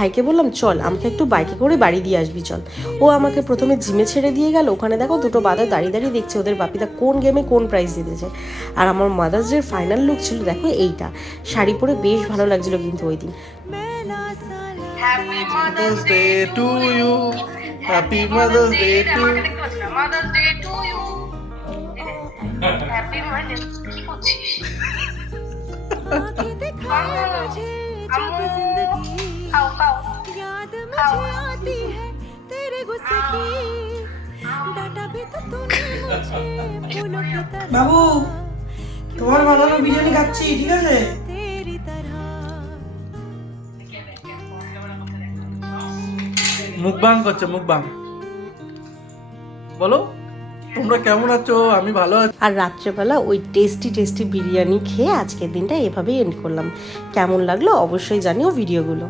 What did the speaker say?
ভাইকে বললাম চল আমাকে একটু বাইকে করে বাড়ি দিয়ে আসবি চল। ও আমাকে প্রথমে জিমে ছেড়ে দিয়ে গেল। ওখানে দেখো দুটো বাদর দাঁড়িয়ে দাঁড়িয়ে দেখছে ওদের বাপিদা কোন গেমে কোন প্রাইজ দিতেছে। আর আমার মাদার্স ডের ফাইনাল লুক ছিল দেখো এইটা, শাড়ি পরে বেশ ভালো লাগছিল কিন্তু ওই দিন। Happy mother's day to you, happy mother's day to mother's day to you, happy mother's কি করছিস? খাও খাও বাবু তোমার বানানো বিরিয়ানি খাচ্ছি, ঠিক আছে? মুখবাং করছে, মুখবাং। বলো তোমরা কেমন আছো? আমি ভালো আছি। আর রাত্রেবেলা ওই টেস্টি বিরিয়ানি খেয়ে আজকের দিনটা এভাবেই এন্ড করলাম। কেমন লাগলো অবশ্যই জানিও ভিডিওগুলো।